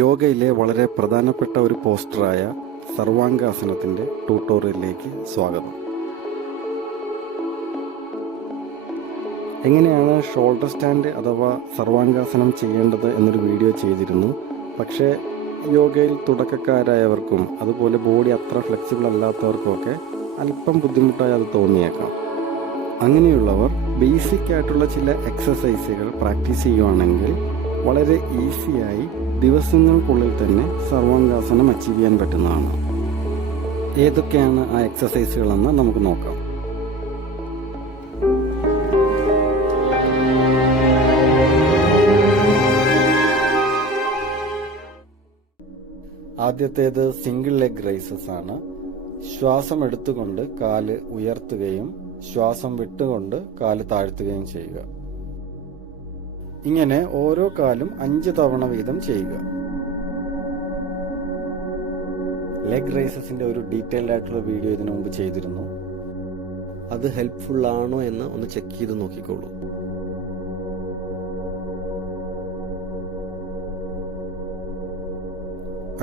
യോഗയിലെ വളരെ പ്രധാനപ്പെട്ട ഒരു പോസ്റ്ററായ സർവാംഗാസനത്തിൻ്റെ ട്യൂട്ടോറിയലിലേക്ക് സ്വാഗതം. എങ്ങനെയാണ് ഷോൾഡർ സ്റ്റാൻഡ് അഥവാ സർവാംഗാസനം ചെയ്യേണ്ടത് എന്നൊരു വീഡിയോ ചെയ്തിരുന്നു. പക്ഷേ യോഗയിൽ തുടക്കക്കാരായവർക്കും അതുപോലെ ബോഡി അത്ര ഫ്ലെക്സിബിൾ അല്ലാത്തവർക്കുമൊക്കെ അല്പം ബുദ്ധിമുട്ടായി അത് തോന്നിയേക്കാം. അങ്ങനെയുള്ളവർ ബേസിക് ആയിട്ടുള്ള ചില എക്സസൈസുകൾ പ്രാക്ടീസ് ചെയ്യുവാണെങ്കിൽ വളരെ ഈസിയായി ദിവസങ്ങൾക്കുള്ളിൽ തന്നെ സർവാംഗാസനം അച്ചീവ് ചെയ്യാൻ പറ്റുന്നതാണ്. ഏതൊക്കെയാണ് ആ എക്സസൈസുകളെന്ന് നമുക്ക് നോക്കാം. ആദ്യത്തേത് സിംഗിൾ ലെഗ് റൈസസ് ആണ്. ശ്വാസം എടുത്തുകൊണ്ട് കാല് ഉയർത്തുകയും ശ്വാസം വിട്ടുകൊണ്ട് കാല് താഴ്ത്തുകയും ചെയ്യുക. ഇങ്ങനെ ഓരോ കാലും 5 തവണ വീതം ചെയ്യുക. ലെഗ് റൈസസിന്റെ ഒരു ഡീറ്റെയിൽഡ് ആയിട്ടുള്ള വീഡിയോ ഇതിനു മുമ്പ് ചെയ്തിരുന്നു. അത് ഹെൽപ്ഫുൾ ആണോ എന്ന് ഒന്ന് ചെക്ക് ചെയ്ത് നോക്കിക്കോളൂ.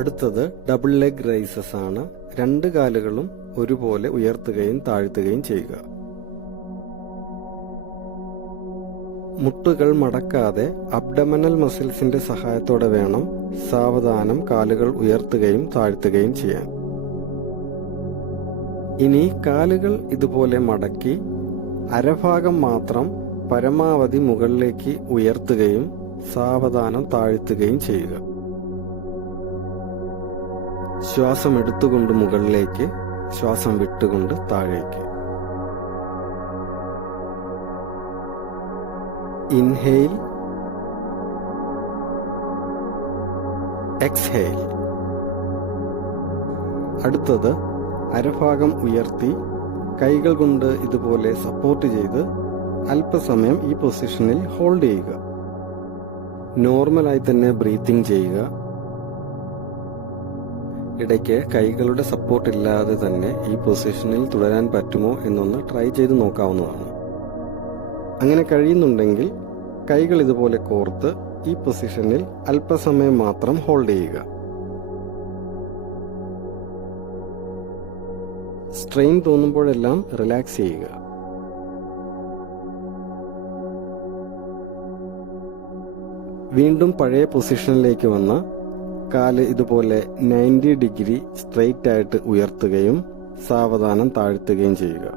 അടുത്തത് ഡബിൾ ലെഗ് റൈസസ് ആണ്. 2 കാലുകളും ഒരുപോലെ ഉയർത്തുകയും താഴ്ത്തുകയും ചെയ്യുക. മുട്ടുകൾ മടക്കാതെ അബ്ഡമനൽ മസിൽസിന്റെ സഹായത്തോടെ വേണം സാവധാനം കാലുകൾ ഉയർത്തുകയും താഴ്ത്തുകയും ചെയ്യാൻ. ഇനി കാലുകൾ ഇതുപോലെ മടക്കി അരഭാഗം മാത്രം പരമാവധി മുകളിലേക്ക് ഉയർത്തുകയും സാവധാനം താഴ്ത്തുകയും ചെയ്യുക. ശ്വാസം എടുത്തുകൊണ്ട് മുകളിലേക്ക്, ശ്വാസം വിട്ടുകൊണ്ട് താഴേക്ക്. Inhale, exhale. അടുത്തത് അരഭാഗം ഉയർത്തി കൈകൾ കൊണ്ട് ഇതുപോലെ സപ്പോർട്ട് ചെയ്ത് അല്പസമയം ഈ പൊസിഷനിൽ ഹോൾഡ് ചെയ്യുക. നോർമലായി തന്നെ ബ്രീത്തിങ് ചെയ്യുക. ഇടയ്ക്ക് കൈകളുടെ സപ്പോർട്ട് ഇല്ലാതെ തന്നെ ഈ പൊസിഷനിൽ തുടരാൻ പറ്റുമോ എന്നൊന്ന് ട്രൈ ചെയ്ത് നോക്കാവുന്നതാണ്. അങ്ങനെ കഴിയുന്നുണ്ടെങ്കിൽ കൈകൾ ഇതുപോലെ കോർത്ത് ഈ പൊസിഷനിൽ അല്പസമയം മാത്രം ഹോൾഡ് ചെയ്യുക. സ്ട്രെയിൻ തോന്നുമ്പോഴെല്ലാം റിലാക്സ് ചെയ്യുക. വീണ്ടും പഴയ പൊസിഷനിലേക്ക് വന്ന് കാല് ഇതുപോലെ 90 ഡിഗ്രി സ്ട്രെയിറ്റ് ആയിട്ട് ഉയർത്തുകയും സാവധാനം താഴ്ത്തുകയും ചെയ്യുക.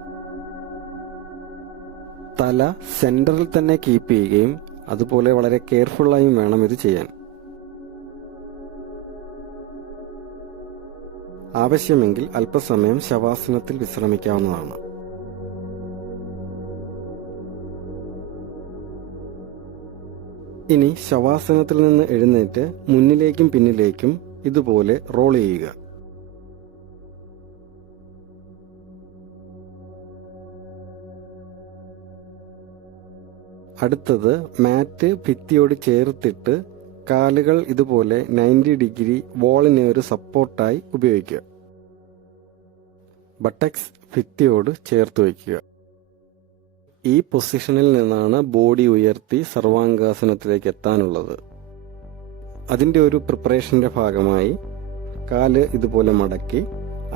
തല സെന്ററിൽ തന്നെ കീപ്പ് ചെയ്യുകയും അതുപോലെ വളരെ കെയർഫുള്ളായും വേണം ഇത് ചെയ്യാൻ. ആവശ്യമെങ്കിൽ അല്പസമയം ശവാസനത്തിൽ വിശ്രമിക്കാവുന്നതാണ്. ഇനി ശവാസനത്തിൽ നിന്ന് എഴുന്നേറ്റ് മുന്നിലേക്കും പിന്നിലേക്കും ഇതുപോലെ റോൾ ചെയ്യുക. അടുത്തത് മാറ്റ് ഭിത്തിയോട് ചേർത്തിട്ട് കാലുകൾ ഇതുപോലെ 90 ഡിഗ്രി വോളിനെ ഒരു സപ്പോർട്ടായി ഉപയോഗിക്കുക. ബട്ടക്സ് ഭിത്തിയോട് ചേർത്ത് വയ്ക്കുക. ഈ പൊസിഷനിൽ നിന്നാണ് ബോഡി ഉയർത്തി സർവാംഗാസനത്തിലേക്ക് എത്താനുള്ളത്. അതിൻ്റെ ഒരു പ്രിപ്പറേഷന്റെ ഭാഗമായി കാല് ഇതുപോലെ മടക്കി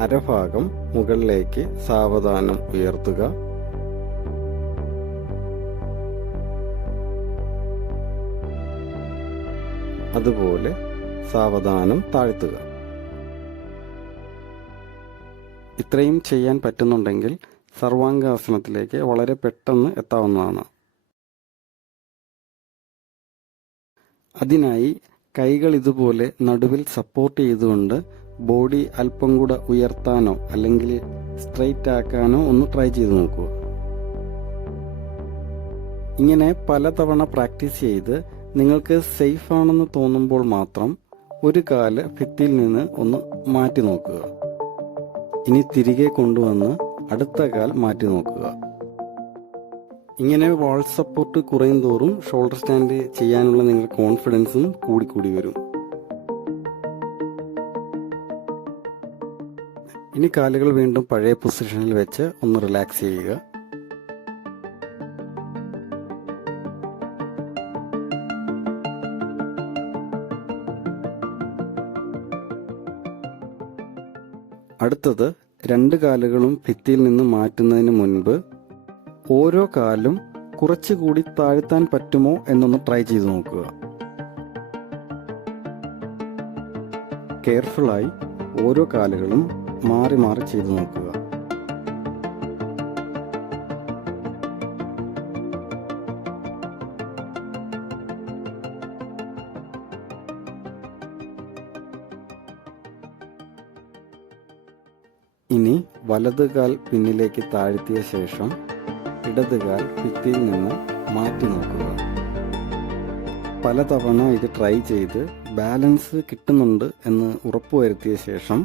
അരഭാഗം മുകളിലേക്ക് സാവധാനം ഉയർത്തുക. അതുപോലെ സാവധാനം താഴ്ത്തുക. ഇത്രയും ചെയ്യാൻ പറ്റുന്നുണ്ടെങ്കിൽ സർവാംഗാസനത്തിലേക്ക് വളരെ പെട്ടെന്ന് എത്താവുന്നതാണ്. അതിനായി കൈകൾ ഇതുപോലെ നടുവിൽ സപ്പോർട്ട് ചെയ്തുകൊണ്ട് ബോഡി അല്പം കൂടെ ഉയർത്താനോ അല്ലെങ്കിൽ സ്ട്രെയിറ്റ് ആക്കാനോ ഒന്ന് ട്രൈ ചെയ്ത് നോക്കൂ. ഇങ്ങനെ പലതവണ പ്രാക്ടീസ് ചെയ്ത് നിങ്ങൾക്ക് സേഫ് ആണെന്ന് തോന്നുമ്പോൾ മാത്രം ഒരു കാല് ഭിത്തിയിൽ നിന്ന് ഒന്ന് മാറ്റി നോക്കുക. ഇനി തിരികെ കൊണ്ടുവന്ന് അടുത്ത കാൽ മാറ്റി നോക്കുക. ഇങ്ങനെ വാൾ സപ്പോർട്ട് കുറയും തോറും ഷോൾഡർ സ്റ്റാൻഡ് ചെയ്യാനുള്ള നിങ്ങളുടെ കോൺഫിഡൻസും കൂടിക്കൂടി വരും. ഇനി കാലുകൾ വീണ്ടും പഴയ പൊസിഷനിൽ വെച്ച് ഒന്ന് റിലാക്സ് ചെയ്യുക. അടുത്തത് 2 കാലുകളും ഭിത്തിയിൽ നിന്ന് മാറ്റുന്നതിന് മുൻപ് ഓരോ കാലും കുറച്ചുകൂടി താഴ്ത്താൻ പറ്റുമോ എന്നൊന്ന് ട്രൈ ചെയ്ത് നോക്കുക. കെയർഫുള്ളായി ഓരോ കാലുകളും മാറി മാറി ചെയ്ത് നോക്കുക. ഇനി വലത് കാൽ പിന്നിലേക്ക് താഴ്ത്തിയ ശേഷം ഇടത് കാൽ ഭിത്തിയിൽ നിന്ന് മാറ്റി നോക്കുക. പലതവണ ഇത് ട്രൈ ചെയ്ത് ബാലൻസ് കിട്ടുന്നുണ്ട് എന്ന് ഉറപ്പുവരുത്തിയ ശേഷം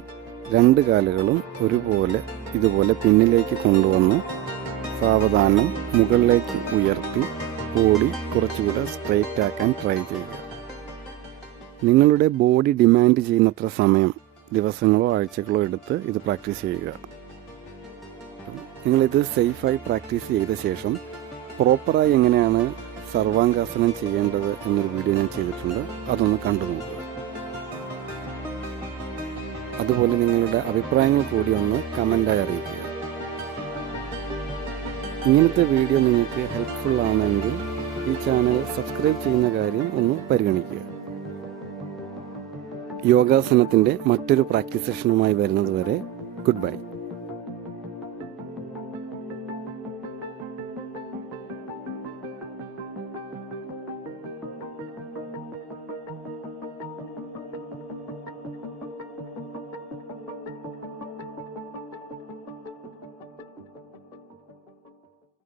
2 കാലുകളും ഇതുപോലെ പിന്നിലേക്ക് കൊണ്ടുവന്ന് സാവധാനം മുകളിലേക്ക് ഉയർത്തി ബോഡി കുറച്ചുകൂടെ സ്ട്രെയിറ്റ് ആക്കാൻ ട്രൈ ചെയ്യുക. നിങ്ങളുടെ ബോഡി ഡിമാൻഡ് ചെയ്യുന്നത്ര സമയം, ദിവസങ്ങളോ ആഴ്ചകളോ എടുത്ത് ഇത് പ്രാക്ടീസ് ചെയ്യുക. നിങ്ങളിത് സേഫായി പ്രാക്ടീസ് ചെയ്ത ശേഷം പ്രോപ്പറായി എങ്ങനെയാണ് സർവാംഗാസനം ചെയ്യേണ്ടത് എന്നൊരു വീഡിയോ ഞാൻ ചെയ്തിട്ടുണ്ട്. അതൊന്ന് കണ്ടു നോക്കുക. അതുപോലെ നിങ്ങളുടെ അഭിപ്രായങ്ങൾ കൂടി ഒന്ന് കമൻ്റായി അറിയിക്കുക. ഇങ്ങനത്തെ വീഡിയോ നിങ്ങൾക്ക് ഹെൽപ്ഫുൾ ആണെങ്കിൽ ഈ ചാനൽ സബ്സ്ക്രൈബ് ചെയ്യുന്ന കാര്യം ഒന്ന് പരിഗണിക്കുക. യോഗാസനത്തിൻ്റെ മറ്റൊരു പ്രാക്ടീസ് സെഷനുമായി വരുന്നതുവരെ ഗുഡ് ബൈ.